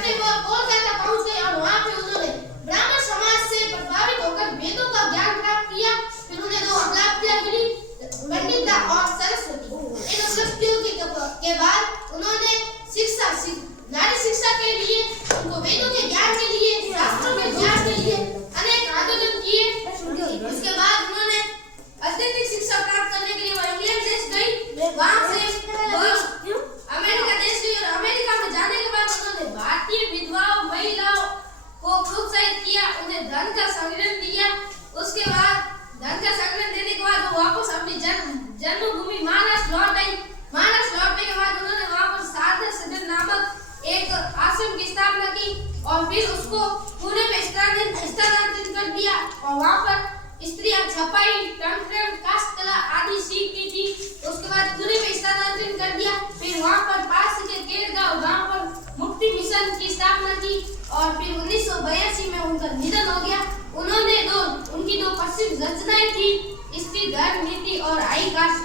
करते वह कोलकाता पहुंच गए और वहां पे उन्होंने ब्राह्मण समाज से प्रभावित होकर वेदों का ज्ञान प्राप्त किया। फिर उन्हें दो अप्राप्तियां मिली, पंडिता और सरस्वती। इन उपलब्धियों के बाद उन्होंने नारी शिक्षा के लिए, उनको वेदों के ज्ञान के लिए, शास्त्रों के ज्ञान के लिए अनेक आंदोलन किए। उसके बाद उन्होंने अत्यधिक शिक्षा प्राप्त करने के लिए वो इंग्लैंड देश गई, वहां से वो अमेरिका देश गई और अमेरिका में जाने के बाद उन्होंने भारतीय विधवाओं महिलाओं को प्रोत्साहित किया, उन्हें धन का संग्रह दिया। उसके बाद धन का संग्रह देने के बाद वो वापस अपनी जन्मभूमि महाराष्ट्र लौट आई। महाराष्ट्र लौटने के बाद उन्होंने वहां पर साधना सदन नामक एक आश्रम की स्थापना की और फिर उसको पुणे में स्थानांतरित कर दिया और वहां पर स्त्रियां छपाई, टंकन, काष्ठकला आदि सीखती थी। उसके बाद पुणे में स्थानांतरित कर दिया। फिर वहां पर पास के केरगांव गांव पर मुक्ति मिशन की स्थापना की और फिर 1982 में उनका निधन हो गया। उन्होंने उनकी दो प्रसिद्ध रचनाएं थी, स्त्री धर्म नीति और आई कास्ट।